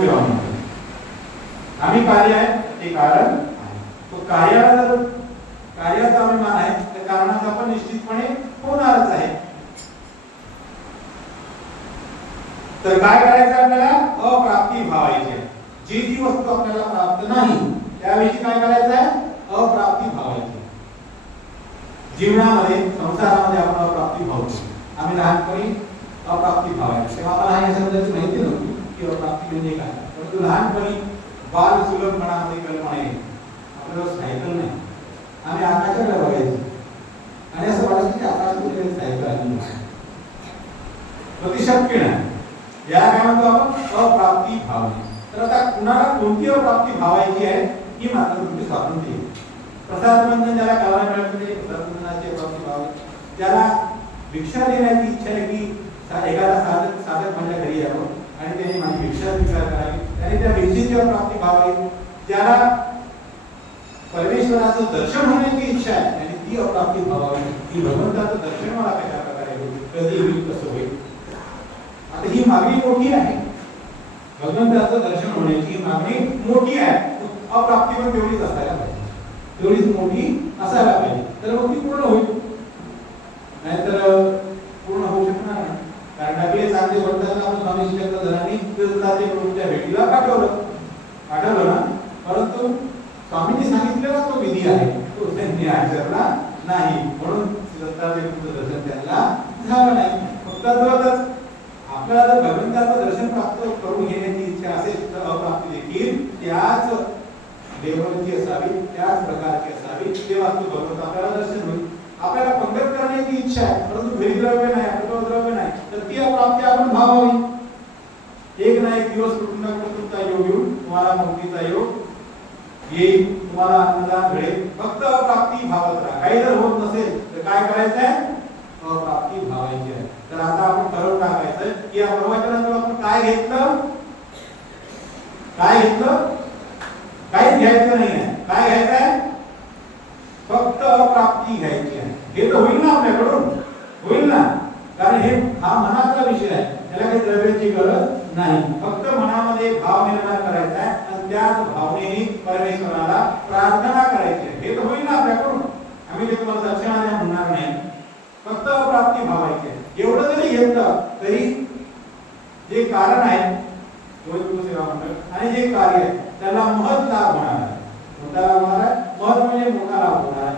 सेवा म्हणतो. आम्ही कार्य आहे ते कारण आहे. तो कार्याला जर कार्याचा अभिमान आहे तर कारणाचा पण निश्चितपणे होणारच आहे. तर काय करायचं आपल्याला? अप्राप्ती भावायची आहे. जी जी वस्तू आपल्याला प्राप्त नाही त्याविषयी काय करायचं आहे? अप्राप्ती भावायची. जीवनामध्ये संसारामध्ये आपण अप्राप्ती भावतो. आम्ही लहानपणी अप्राप्ती भावायचो तेव्हा मला या शब्दाची माहिती नव्हती की अप्राप्ती म्हणजे काय. परंतु लहानपणी बाल सुलभ मनामध्ये कल्पना येईल. आपल्याला सायकल नाही, आम्ही आकाशाकडे बघायचो आणि असं वाटायचं की आकाशामध्ये सायकल आली. प्रतिशक्य नाही. याला काय म्हणतो आपण? अप्राप्ती भावना. तर आता कुणाला कोणती अप्राप्ती भावायची आहे ही मात्र तुमची स्वातंत्र्य आहे. प्रसादबंधन ज्याला करायला मिळत नाही प्रसादबंधनाची अप्राप्ती भाव. ज्याला भिक्षा देण्याची इच्छा आहे की एखादा साधक माझ्या घरी यावं आणि त्याने माझी भिक्षा स्वीकार करावी, त्याने त्या भिक्षेची अप्राप्ती भावावी. ज्याला परमेश्वराचं दर्शन होण्याची इच्छा आहे आणि ती अप्राप्ती भावावी की भगवंताचं दर्शन मला कशा प्रकारे होईल, कधी होईल, कसं होईल. आता ही मागणी मोठी आहे. भगवंताचं दर्शन होण्याची मागणी मोठी आहे. अप्राप्ती पण तेवढीच असायला पाहिजे, तेवढीच मोठी असायला पाहिजे. तर मग ती पूर्ण होईल, नाहीतर पूर्ण होऊ शकणार नाही. कारण आपले चांगले वर्तन आपण स्वामी शिक्षकांनी तीर्थयात्रेच्या भेटीला पाठवलं ना, परंतु स्वामींनी सांगितलेला तो विधी आहे तो त्यांनी आचरला नाही, म्हणून दत्तात्रेयांचं दर्शन त्यांना झालं नाही. फक्त आपल्याला जर भगवंताचं दर्शन प्राप्त करून घेण्याची इच्छा असेल तर अप्राप्ती देखील त्याच लेवलची असावी, त्याच प्रकारची असावी, तेव्हा तो भगवंत आपल्याला दर्शन होईल. आपल्याला पंगत करण्याची इच्छा आहे परंतु घरी द्रव्य नाही, आपल्याला द्रव्य नाही, तर ती अप्राप्ती आपण भावावी. एक ना एक दिवस कुठून ना कुठून तुमचा योग येऊन तुम्हाला मुक्तीचा योग येईल, तुम्हाला आनंदात घडेल. फक्त अप्राप्ती भावत राहा. काही जर होत नसेल तर काय करायचं आहे? अप्राप्ती भावायची आहे. तर आता आपण ठरवून टाकायचं की या प्रवचनातून आपण काय घेतलं, काय घेतलं, काहीच घ्यायचं नाही आहे. काय घ्यायचं आहे? फक्त अप्राप्ती घ्यायची आहे. हे तर होईल ना आपल्याकडून, होईल ना, कारण हे हा मनाचा विषय आहे, त्याला काही द्रव्याची गरज नाही. फक्त मनामध्ये भाव निर्माण करायचा आहे आणि त्याच भावनेने परमेश्वराला प्रार्थना करायची आहे. हे तर होईल ना आपल्याकडून. आम्ही ते तुम्हाला दर्शना द्या म्हणणार नाही, फक्त अप्राप्ती भावायची आहे. एवढं जरी घेतलं तरी जे कारण आहे सेवा मंडळ आणि जे कार्य आहे त्याला महत् लाभ होणार आहे. मोठा लाभ होणार आहे. महत् म्हणजे मोठा लाभ होणार आहे.